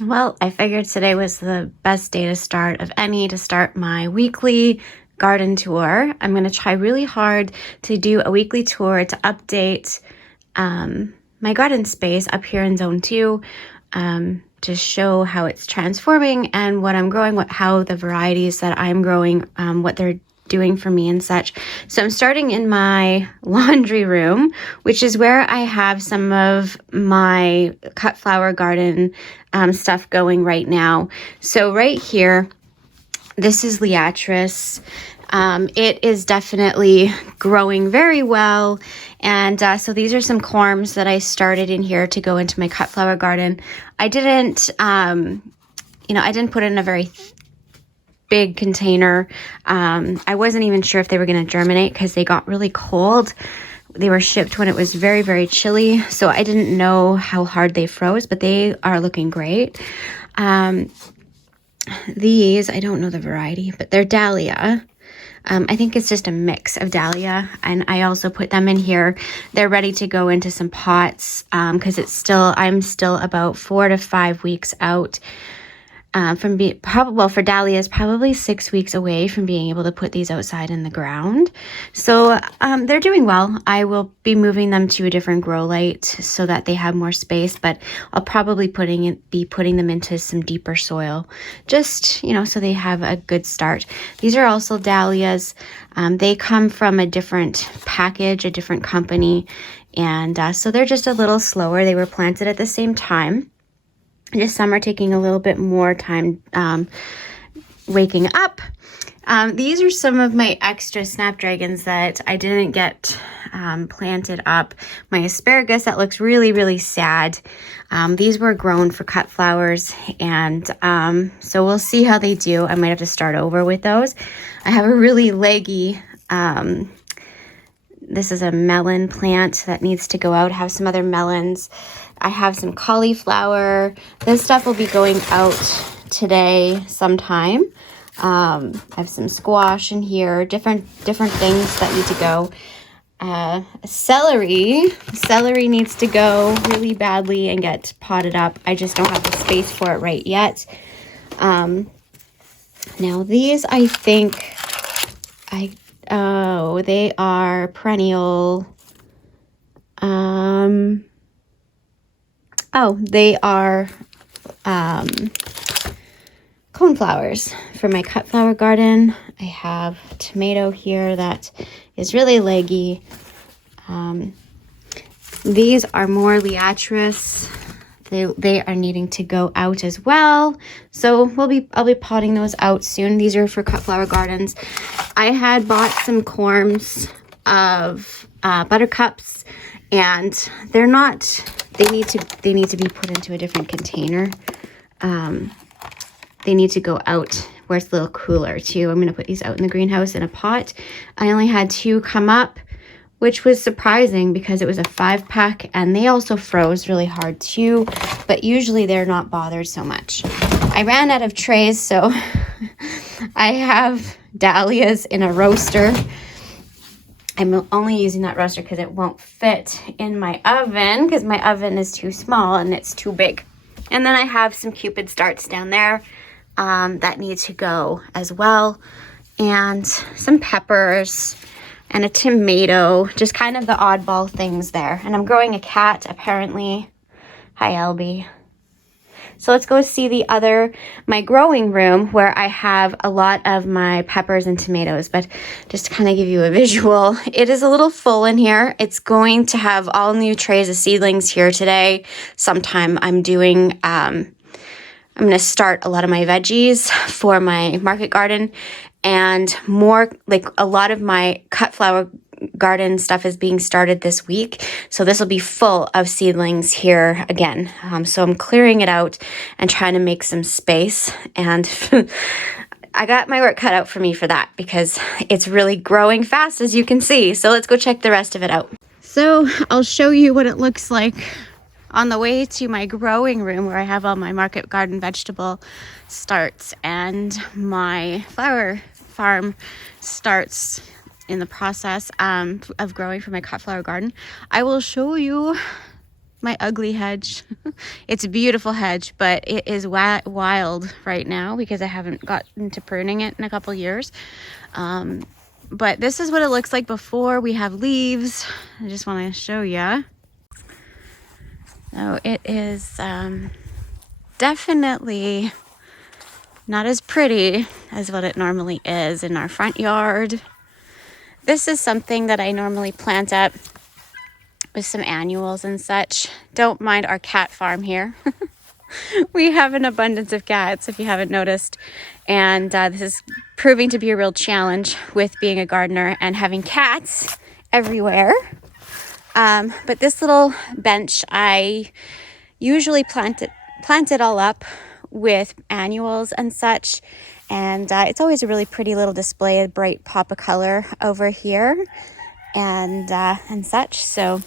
Well, I figured today was the best day to start my weekly garden tour. I'm going to try really hard to do a weekly tour to update my garden space up here in Zone 2, to show how it's transforming and what I'm growing, how the varieties that I'm growing, what they're doing for me and such. So I'm starting in my laundry room, which is where I have some of my cut flower garden stuff going right now. So right here, this is Liatris. It is definitely growing very well. And so these are some corms that I started in here to go into my cut flower garden. I didn't, I didn't put it in a very big container. I wasn't even sure if they were going to germinate because they got really cold. They were shipped when it was very, very chilly. So I didn't know how hard they froze, but they are looking great. These, I don't know the variety, but they're Dahlia. I think it's just a mix of Dahlia, and I also put them in here. They're ready to go into some pots because I'm still about 4 to 5 weeks out from being for Dahlias, probably 6 weeks away from being able to put these outside in the ground. So they're doing well. I will be moving them to a different grow light so that they have more space, but I'll probably be putting them into some deeper soil, just, so they have a good start. These are also Dahlias. They come from a different package, a different company, and so they're just a little slower. They were planted at the same time. Just some are taking a little bit more time waking up. These are some of my extra snapdragons that I didn't get planted up. My asparagus that looks really, really sad. These were grown for cut flowers, and so we'll see how they do. I might have to start over with those. I have a really leggy, this is a melon plant that needs to go out. I have some other melons. I have some cauliflower. This stuff will be going out today sometime. I have some squash in here, different things that need to go. Celery needs to go really badly and get potted up. I just don't have the space for it right yet. Now these, I think, they are perennial. They are coneflowers for my cut flower garden. I have tomato here that is really leggy. These are more Liatris. They are needing to go out as well. So I'll be potting those out soon. These are for cut flower gardens. I had bought some corms of buttercups, and they need to be put into a different container. They need to go out where it's a little cooler too. I'm going to put these out in the greenhouse in a pot. I only had 2 come up, which was surprising because it was a 5-pack, and they also froze really hard too, but usually they're not bothered so much. I ran out of trays, so I have Dahlias in a roaster. I'm only using that roaster because it won't fit in my oven because my oven is too small and it's too big. And then I have some Cupid starts down there that need to go as well, and some peppers and a tomato, just kind of the oddball things there. And I'm growing a cat, apparently. Hi, Elby. So let's go see my growing room where I have a lot of my peppers and tomatoes. But just to kind of give you a visual, it is a little full in here. It's going to have all new trays of seedlings here today. Sometime I'm going to start a lot of my veggies for my market garden, and more, like a lot of my cut flower garden stuff is being started this week. So this will be full of seedlings here again. So I'm clearing it out and trying to make some space, and I got my work cut out for me for that because it's really growing fast, as you can see. So let's go check the rest of it out. So I'll show you what it looks like on the way to my growing room where I have all my market garden vegetable starts and my flower farm starts in the process of growing for my cut flower garden. I will show you my ugly hedge. It's a beautiful hedge, but it is wild right now because I haven't gotten to pruning it in a couple years. But this is what it looks like before we have leaves. I just want to show you. So it is definitely not as pretty as what it normally is in our front yard. This is something that I normally plant up with some annuals and such. Don't mind our cat farm here. We have an abundance of cats, if you haven't noticed. And this is proving to be a real challenge with being a gardener and having cats everywhere. But this little bench, I usually plant it all up with annuals and such. And it's always a really pretty little display, a bright pop of color over here and such. So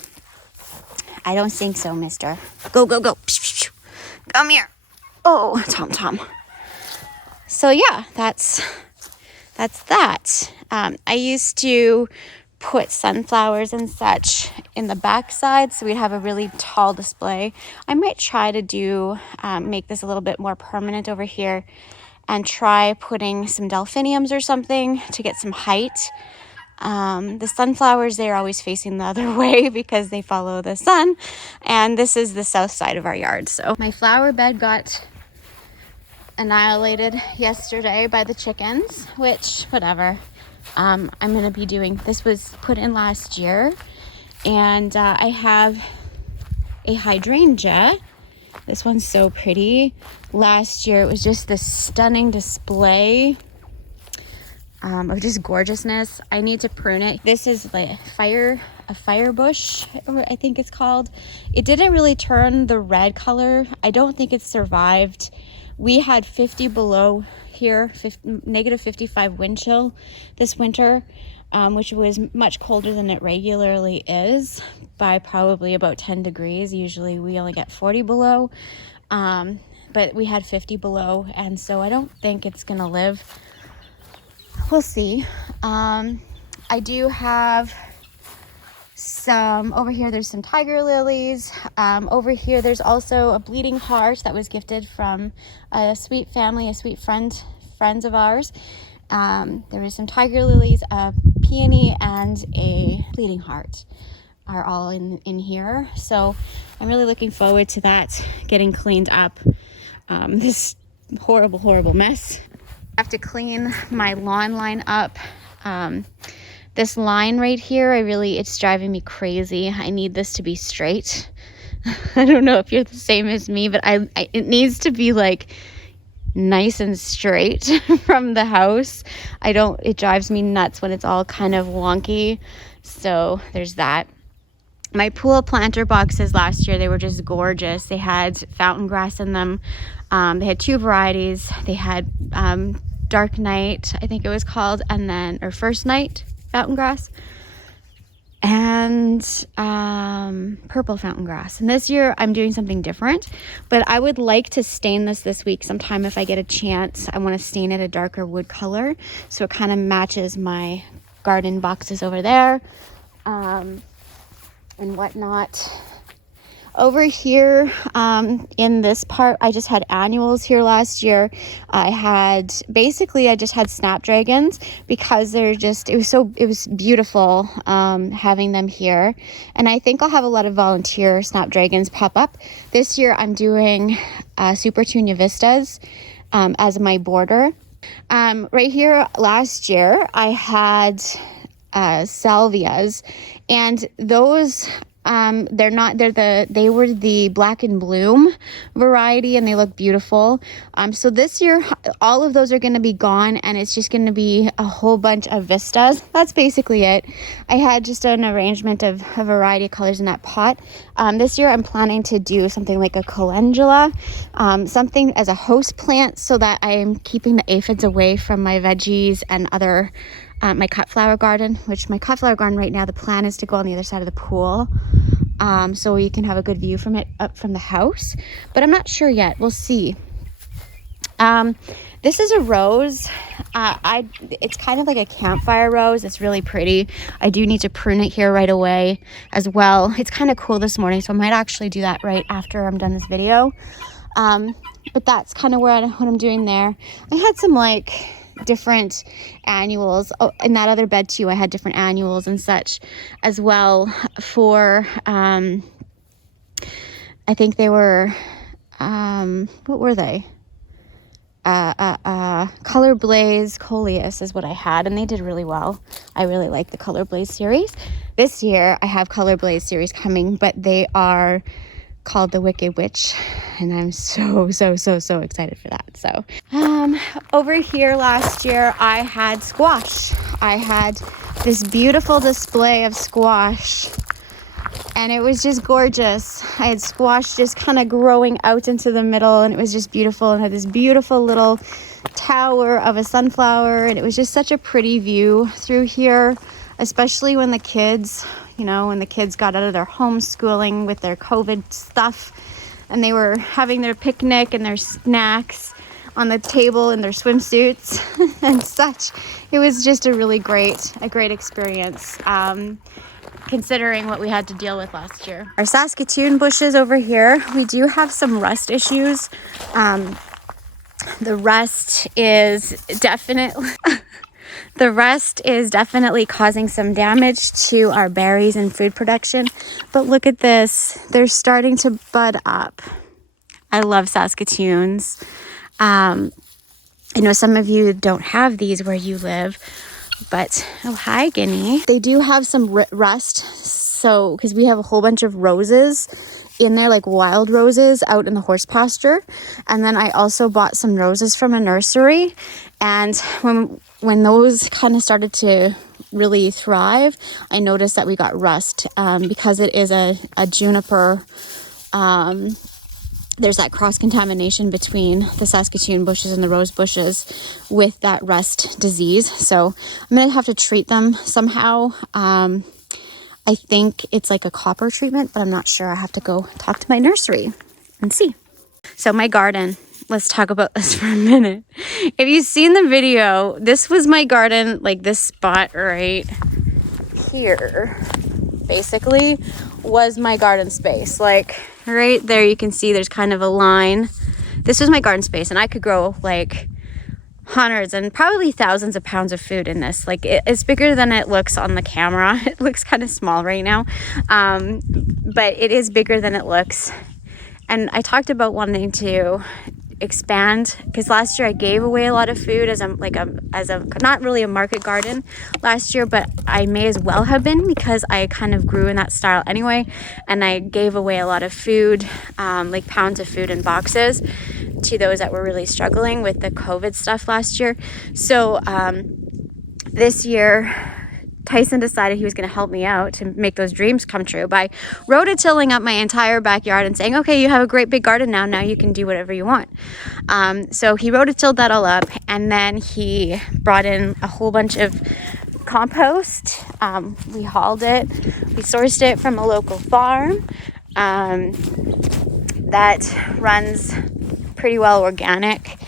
I don't think so, mister. Go, go, go. Come here. Oh, Tom. So yeah, that's that. I used to put sunflowers and such in the back side so we'd have a really tall display. I might try to do make this a little bit more permanent over here and try putting some delphiniums or something to get some height. The sunflowers, they're always facing the other way because they follow the sun, and this is the south side of our yard. So my flower bed got annihilated yesterday by the chickens, which whatever. I'm going to be doing, this was put in last year, and I have a hydrangea. This one's so pretty. Last year it was just this stunning display of just gorgeousness. I need to prune it. This is like a fire bush, I think it's called. It didn't really turn the red color. I don't think it survived. We had 50 below here, negative 55 wind chill this winter, which was much colder than it regularly is by probably about 10 degrees. Usually we only get 40 below, but we had 50 below, and so I don't think it's gonna live. We'll see. I do have some over here. There's some tiger lilies. Over here there's also a bleeding heart that was gifted from a sweet family, a sweet friends of ours. There is some tiger lilies, a peony, and a bleeding heart are all in here. So I'm really looking forward to that getting cleaned up. This horrible mess. I have to clean my lawn line up. This line right here, it's driving me crazy. I need this to be straight. I don't know if you're the same as me, but it needs to be like nice and straight from the house. It drives me nuts when it's all kind of wonky. So there's that. My pool planter boxes last year, they were just gorgeous. They had fountain grass in them. They had two varieties. They had Dark Night, I think it was called, or First Night fountain grass, and purple fountain grass. And this year I'm doing something different, but I would like to stain this week sometime if I get a chance. I want to stain it a darker wood color so it kind of matches my garden boxes over there and whatnot. Over here in this part, I just had annuals here last year. I just had snapdragons because it was beautiful having them here. And I think I'll have a lot of volunteer snapdragons pop up. This year I'm doing Super Tunia Vistas as my border. Right here last year I had salvias, and those they were the black and bloom variety, and they look beautiful. So this year all of those are going to be gone, and it's just going to be a whole bunch of vistas. That's basically it. I had just an arrangement of a variety of colors in that pot. This year I'm planning to do something like a calendula, something as a host plant, so that I am keeping the aphids away from my veggies and other my cut flower garden, which my cut flower garden right now, the plan is to go on the other side of the pool, so you can have a good view from it up from the house, but I'm not sure yet. We'll see. This is a rose. It's kind of like a campfire rose. It's really pretty. I do need to prune it here right away as well. It's kind of cool this morning, so I might actually do that right after I'm done this video. But that's kind of what I'm doing there. I had some like different annuals. Oh, in that other bed too, I had different annuals and such as well for, I think they were, what were they? Color Blaze Coleus is what I had, and they did really well. I really like the Color Blaze series. This year I have Color Blaze series coming, but they are called the Wicked Witch, and I'm so excited for that. So over here last year I had squash. I had this beautiful display of squash, and it was just gorgeous. I had squash just kind of growing out into the middle, and it was just beautiful, and had this beautiful little tower of a sunflower, and it was just such a pretty view through here, especially when the kids, you know, when the kids got out of their homeschooling with their COVID stuff, and they were having their picnic and their snacks on the table in their swimsuits and such. It was just a really great experience. Considering what we had to deal with last year. Our Saskatoon bushes over here, we do have some rust issues. The rust is definitely causing some damage to our berries and food production. But look at this, they're starting to bud up. I love Saskatoons. I know some of you don't have these where you live, but oh, hi Guinea. They do have some rust, so because we have a whole bunch of roses in there, like wild roses out in the horse pasture, and then I also bought some roses from a nursery, and when those kind of started to really thrive, I noticed that we got rust because it is a juniper. There's that cross-contamination between the Saskatoon bushes and the rose bushes with that rust disease. So I'm going to have to treat them somehow. I think it's like a copper treatment, but I'm not sure. I have to go talk to my nursery and see. So my garden, let's talk about this for a minute. If you've seen the video, this was my garden, like this spot right here, basically, was my garden space. Like right there, you can see there's kind of a line. This was my garden space, and I could grow like hundreds and probably thousands of pounds of food in this. Like it's bigger than it looks on the camera. It looks kind of small right now, but it is bigger than it looks. And I talked about wanting to expand, because last year I gave away a lot of food as a not really a market garden last year, but I may as well have been, because I kind of grew in that style anyway, and I gave away a lot of food, like pounds of food in boxes, to those that were really struggling with the COVID stuff last year. So this year Tyson decided he was going to help me out to make those dreams come true by rototilling up my entire backyard and saying, okay, you have a great big garden now you can do whatever you want. So he rototilled that all up, and then he brought in a whole bunch of compost. We hauled it, we sourced it from a local farm that runs pretty well organic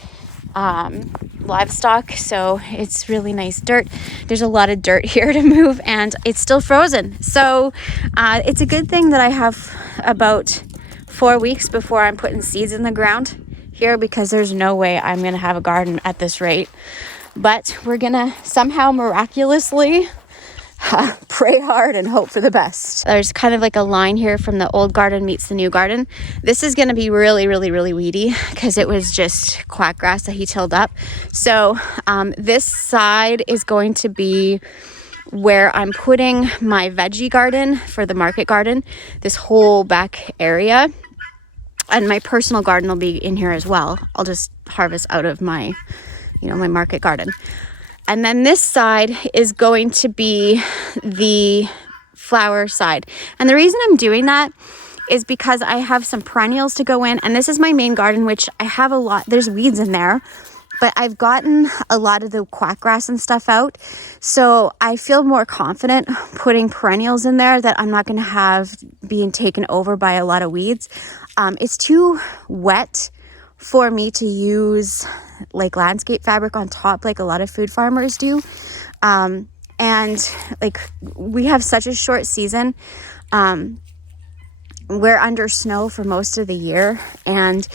livestock, so it's really nice dirt. There's a lot of dirt here to move, and it's still frozen, so it's a good thing that I have about 4 weeks before I'm putting seeds in the ground here, because there's no way I'm gonna have a garden at this rate. But we're gonna somehow miraculously pray hard and hope for the best. There's kind of like a line here from the old garden meets the new garden. This is going to be really weedy, because it was just quack grass that he tilled up. So this side is going to be where I'm putting my veggie garden for the market garden, this whole back area. And my personal garden will be in here as well. I'll just harvest out of my, my market garden. And then this side is going to be the flower side. And the reason I'm doing that is because I have some perennials to go in. And this is my main garden, which I have a lot. There's weeds in there, but I've gotten a lot of the quack grass and stuff out. So I feel more confident putting perennials in there that I'm not going to have being taken over by a lot of weeds. It's too wet for me to use like landscape fabric on top, like a lot of food farmers do. And like we have such a short season. We're under snow for most of the year, and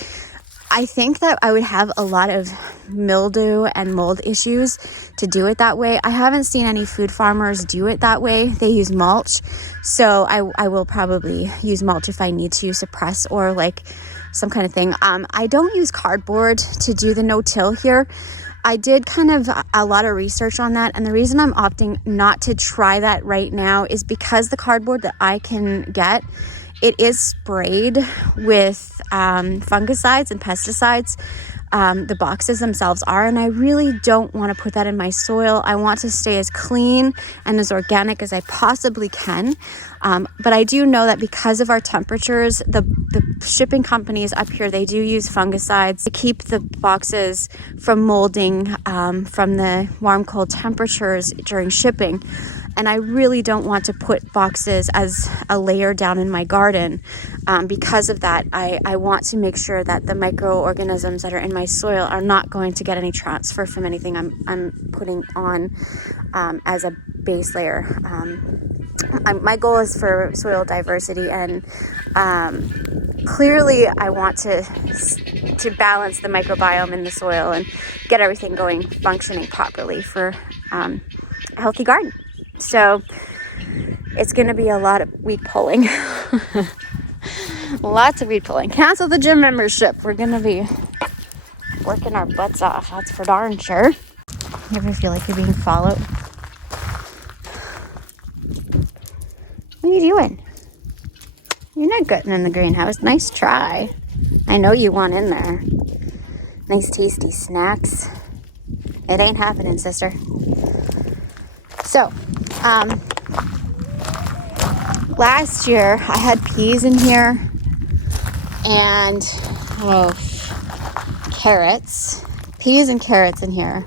I think that I would have a lot of mildew and mold issues to do it that way. I haven't seen any food farmers do it that way. They use mulch. So I will probably use mulch if I need to suppress or like some kind of thing. I don't use cardboard to do the no-till here. I did kind of a lot of research on that. And the reason I'm opting not to try that right now is because the cardboard that I can get, it is sprayed with fungicides and pesticides. The boxes themselves are, and I really don't want to put that in my soil. I want to stay as clean and as organic as I possibly can. But I do know that because of our temperatures, the shipping companies up here, they do use fungicides to keep the boxes from molding from the warm, cold temperatures during shipping. And I really don't want to put boxes as a layer down in my garden. Because of that, I want to make sure that the microorganisms that are in my soil are not going to get any transfer from anything I'm putting on as a base layer. My goal is for soil diversity, and clearly I want to balance the microbiome in the soil and get everything going, functioning properly for a healthy garden. So it's going to be a lot of weed pulling. Lots of weed pulling. Cancel the gym membership. We're going to be working our butts off. That's for darn sure. You ever feel like you're being followed? What are you doing? You're not getting in the greenhouse. Nice try. I know you want in there. Nice tasty snacks. It ain't happening, sister. So, last year I had peas in here and carrots. Peas and carrots in here.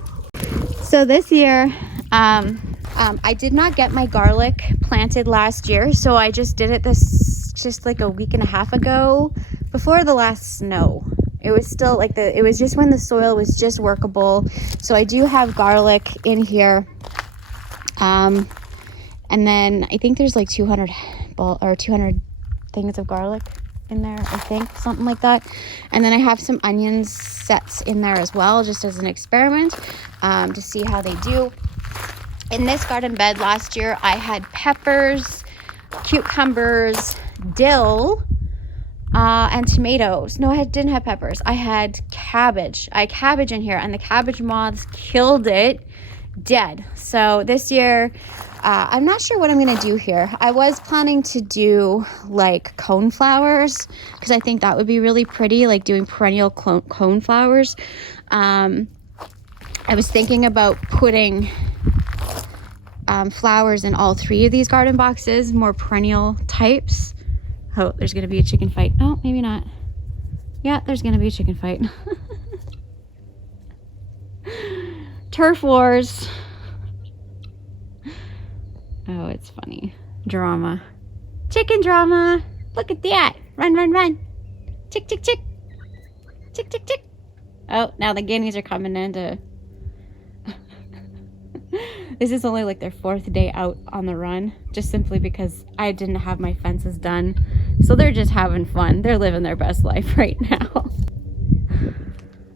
So this year, I did not get my garlic planted last year, so I just did it just like a week and a half ago, before the last snow. It was still like it was just when the soil was just workable. So I do have garlic in here. And then I think there's like 200 things of garlic in there, I think, something like that. And then I have some onion sets in there as well, just as an experiment, to see how they do. In this garden bed last year, I had peppers, cucumbers, dill, and tomatoes. No, I didn't have peppers. I had cabbage. I had cabbage in here, and the cabbage moths killed it dead. So this year, I'm not sure what I'm going to do here. I was planning to do like cone flowers, because I think that would be really pretty, like doing perennial cone flowers. I was thinking about putting flowers in all three of these garden boxes, more perennial types. Oh, there's going to be a chicken fight. Oh, maybe not. Yeah, there's going to be a chicken fight. Turf wars. Oh, it's funny. Drama. Chicken drama. Look at that. Run, run, run. Chick, chick, chick. Chick, chick, chick. Oh, now the guineas are coming in to... This is only like their 4th day out on the run, just simply because I didn't have my fences done. So they're just having fun. They're living their best life right now.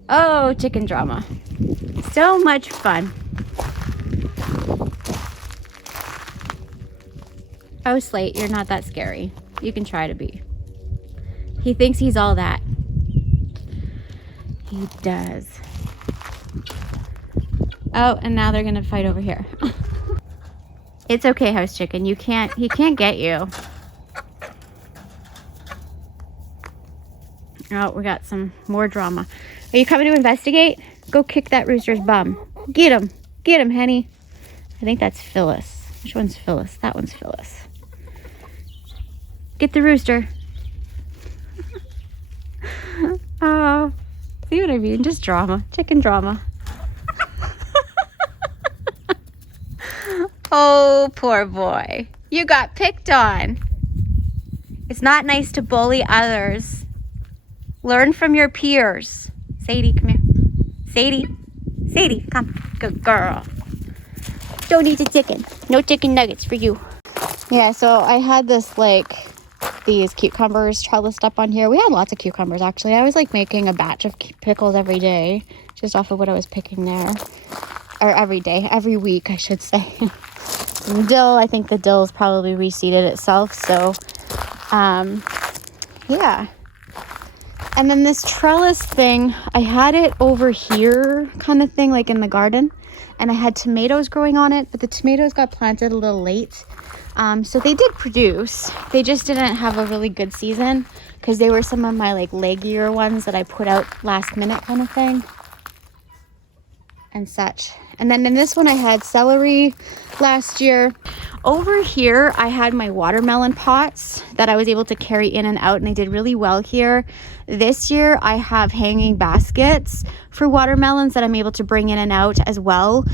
Oh, chicken drama. So much fun. Oh, Slate, you're not that scary. You can try to be. He thinks he's all that. He does. Oh, and now they're gonna fight over here. It's okay, house chicken. He can't get you. Oh, we got some more drama. Are you coming to investigate? Go kick that rooster's bum. Get him. Get him, Henny. I think that's Phyllis. Which one's Phyllis? That one's Phyllis. Get the rooster. Oh, see what I mean? Just drama. Chicken drama. Oh, poor boy. You got picked on. It's not nice to bully others. Learn from your peers. Sadie, come here. Sadie. Sadie, come. Good girl. Don't eat the chicken. No chicken nuggets for you. Yeah, so I had this, like, these cucumbers trellised up on here. We had lots of cucumbers, actually. I was, like, making a batch of pickles every day, just off of what I was picking there. Or every day. Every week, I should say. And dill, I think the dill's probably reseeded itself, so, yeah. And then this trellis thing, I had it over here kind of thing, like in the garden. And I had tomatoes growing on it, but the tomatoes got planted a little late. So they did produce. They just didn't have a really good season because they were some of my like leggier ones that I put out last minute kind of thing. And such. And then in this one I had celery last year. Over here I had my watermelon pots that I was able to carry in and out, and they did really well here. This year I have hanging baskets for watermelons that I'm able to bring in and out as well.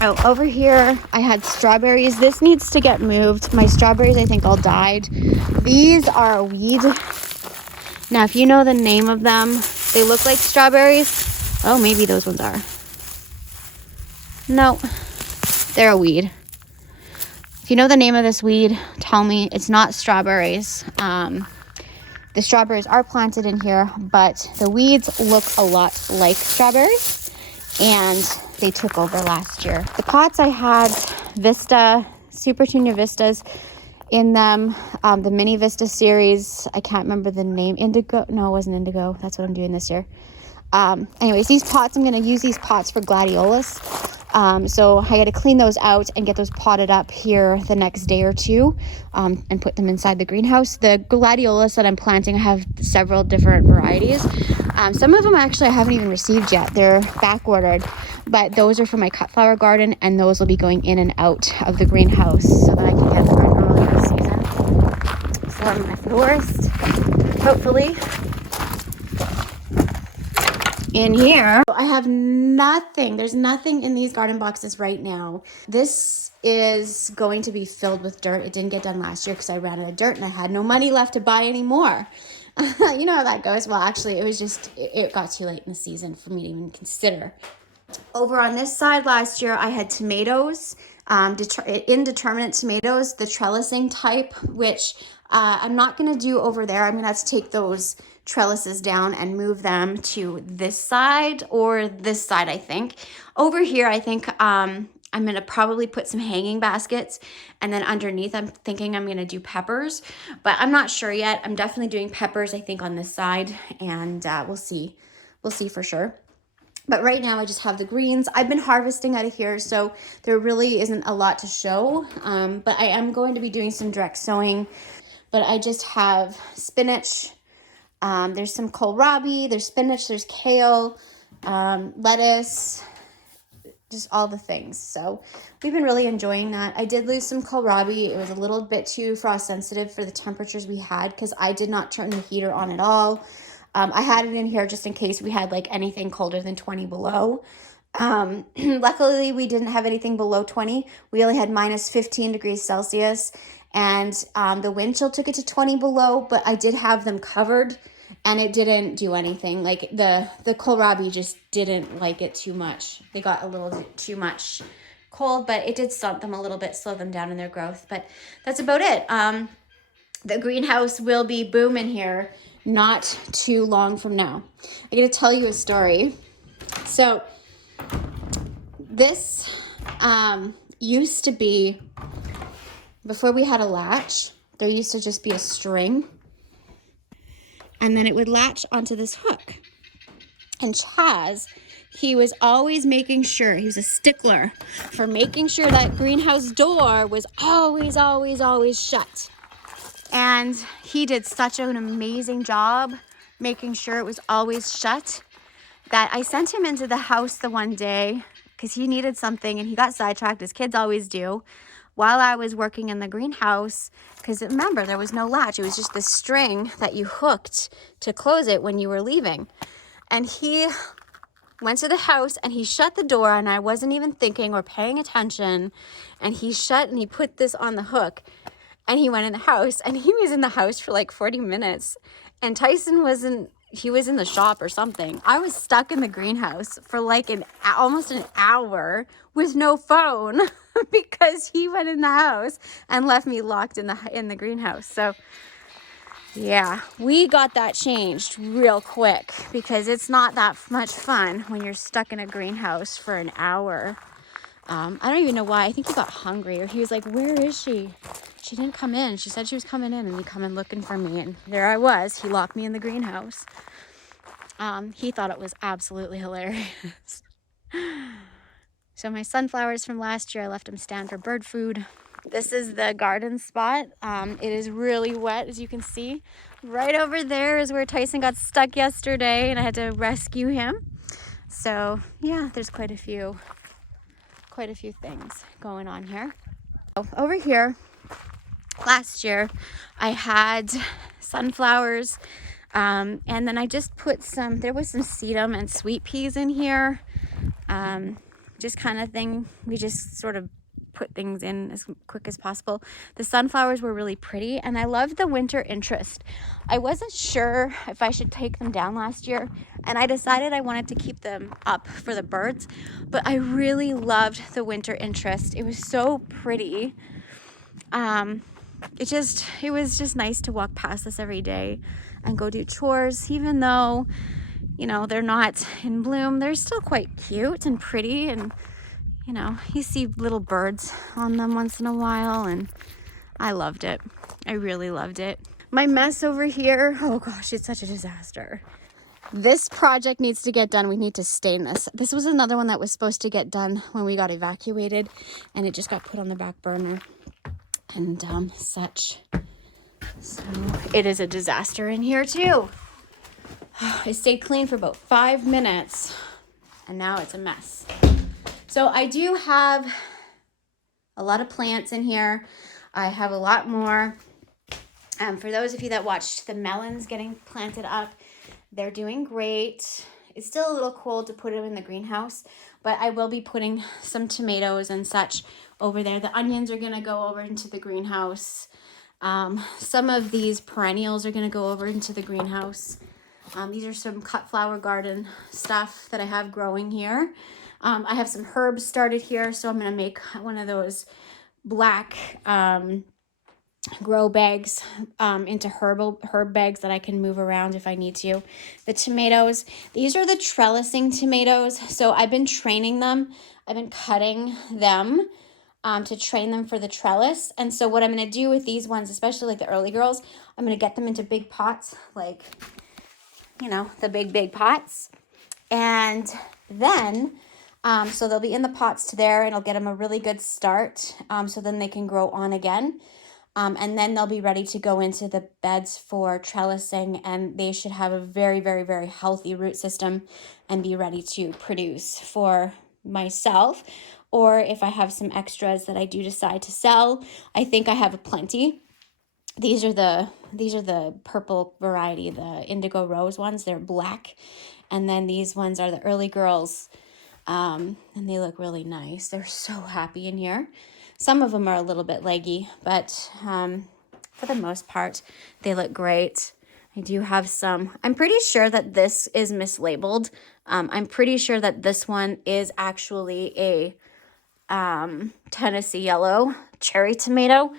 Oh, over here I had strawberries. This needs to get moved. My strawberries I think all died. These are a weed. Now if you know the name of them, they look like strawberries. Oh, maybe those ones are. No, they're a weed. If you know the name of this weed, tell me. It's not strawberries. The strawberries are planted in here, but the weeds look a lot like strawberries, and they took over last year. The pots I had Vista, Super Tunia Vistas in them, the Mini Vista series. I can't remember the name. Indigo? No, it wasn't Indigo. That's what I'm doing this year. Anyways, these pots, I'm going to use these pots for gladiolus. So I got to clean those out and get those potted up here the next day or two, and put them inside the greenhouse. The gladiolus that I'm planting, I have several different varieties. Some of them actually I haven't even received yet. They're back ordered, but those are for my cut flower garden, and those will be going in and out of the greenhouse so that I can get them early in the season. So I'm my florist, hopefully. In here, I have nothing. There's nothing in these garden boxes right now. This is going to be filled with dirt. It didn't get done last year because I ran out of dirt and I had no money left to buy any more. You know how that goes. Well, actually, it got too late in the season for me to even consider. Over on this side last year, I had tomatoes, indeterminate tomatoes, the trellising type, which I'm not going to do over there. I'm going to have to take those trellises down and move them to this side or this side, I think. Over here, I think I'm going to probably put some hanging baskets, and then underneath I'm thinking I'm going to do peppers, but I'm not sure yet. I'm definitely doing peppers, I think, on this side, and we'll see. We'll see for sure. But right now I just have the greens. I've been harvesting out of here, so there really isn't a lot to show, but I am going to be doing some direct sowing. But I just have spinach. There's some kohlrabi, there's spinach, there's kale, lettuce, just all the things. So we've been really enjoying that. I did lose some kohlrabi. It was a little bit too frost sensitive for the temperatures we had because I did not turn the heater on at all. I had it in here just in case we had like anything colder than 20 below. Luckily, we didn't have anything below 20. We only had minus 15 degrees Celsius. And the wind chill took it to 20 below, but I did have them covered and it didn't do anything. Like the kohlrabi just didn't like it too much. They got a little bit too much cold, but it did stunt them a little bit, slow them down in their growth. But that's about it. The greenhouse will be booming here not too long from now. I got to tell you a story. So this used to be, before we had a latch, there used to just be a string, and then it would latch onto this hook. And Chaz, he was always making sure, he was a stickler for making sure that greenhouse door was always, always, always shut. And he did such an amazing job making sure it was always shut that I sent him into the house the one day because he needed something and he got sidetracked, as kids always do, while I was working in the greenhouse. Because remember, there was no latch. It was just this string that you hooked to close it when you were leaving. And he went to the house and he shut the door, and I wasn't even thinking or paying attention. And he shut and he put this on the hook. And he went in the house, and he was in the house for like 40 minutes. And Tyson wasn't he was in the shop or something. I was stuck in the greenhouse for like almost an hour with no phone because he went in the house and left me locked in the greenhouse. So yeah, we got that changed real quick because it's not that much fun when you're stuck in a greenhouse for an hour. I don't even know why. I think he got hungry, or he was like, where is she? She didn't come in. She said she was coming in, and he come in looking for me, and there I was. He locked me in the greenhouse. He thought it was absolutely hilarious. So my sunflowers from last year, I left them stand for bird food. This is the garden spot. It is really wet, as you can see. Right over there is where Tyson got stuck yesterday, and I had to rescue him. So yeah, there's quite a few things going on here. Over here, last year, I had sunflowers, and then I just put there was some sedum and sweet peas in here. Just kind of thing. We just sort of put things in as quick as possible. The sunflowers were really pretty, and I loved the winter interest. I wasn't sure if I should take them down last year, and I decided I wanted to keep them up for the birds, but I really loved the winter interest. It was so pretty. It was just nice to walk past this every day and go do chores, even though, you know, they're not in bloom. They're still quite cute and pretty, and you know, you see little birds on them once in a while, and I loved it. I really loved it. My mess over here, oh gosh, it's such a disaster. This project needs to get done. We need to stain this. This was another one that was supposed to get done when we got evacuated, and it just got put on the back burner and such. So it is a disaster in here too. I stayed clean for about 5 minutes, and now it's a mess. So I do have a lot of plants in here. I have a lot more. For those of you that watched the melons getting planted up, they're doing great. It's still a little cold to put them in the greenhouse, but I will be putting some tomatoes and such over there. The onions are going to go over into the greenhouse. Some of these perennials are going to go over into the greenhouse. These are some cut flower garden stuff that I have growing here. I have some herbs started here, so I'm going to make one of those black grow bags into herb bags that I can move around if I need to. The tomatoes, these are the trellising tomatoes, so I've been training them. I've been cutting them to train them for the trellis. And so what I'm going to do with these ones, especially like the early girls, I'm going to get them into big pots, like, you know, the big pots. And then so they'll be in the pots to there, and I'll get them a really good start, so then they can grow on again. And then they'll be ready to go into the beds for trellising, and they should have a very, very, very healthy root system and be ready to produce for myself. Or if I have some extras that I do decide to sell, I think I have a plenty. These are the purple variety, the indigo rose ones. They're black. And then these ones are the early girls. And they look really nice. They're so happy in here. Some of them are a little bit leggy, but for the most part, they look great. I do have some. I'm pretty sure that this is mislabeled. I'm pretty sure that this one is actually a Tennessee yellow cherry tomato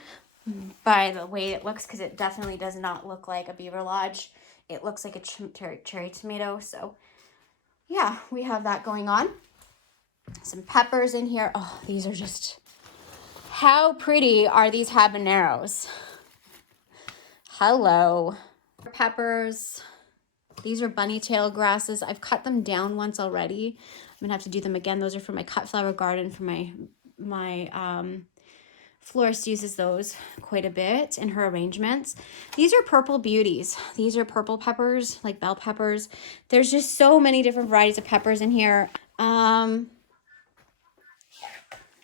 by the way it looks, because it definitely does not look like a Beaver Lodge. It looks like a cherry tomato. So yeah, we have that going on. Some peppers in here. Oh, these are just, how pretty are these habaneros? Hello. Peppers. These are bunny tail grasses. I've cut them down once already. I'm gonna have to do them again. Those are for my cut flower garden. For my florist uses those quite a bit in her arrangements. These are purple beauties. These are purple peppers, like bell peppers. There's just so many different varieties of peppers in here.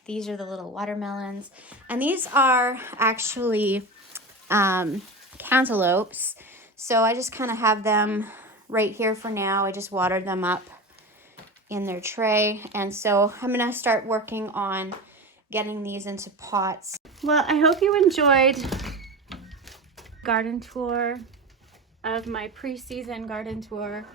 These are the little watermelons. And these are actually cantaloupes. So I just kind of have them right here for now. I just watered them up in their tray. And so I'm going to start working on getting these into pots. Well, I hope you enjoyed garden tour of my pre-season garden tour.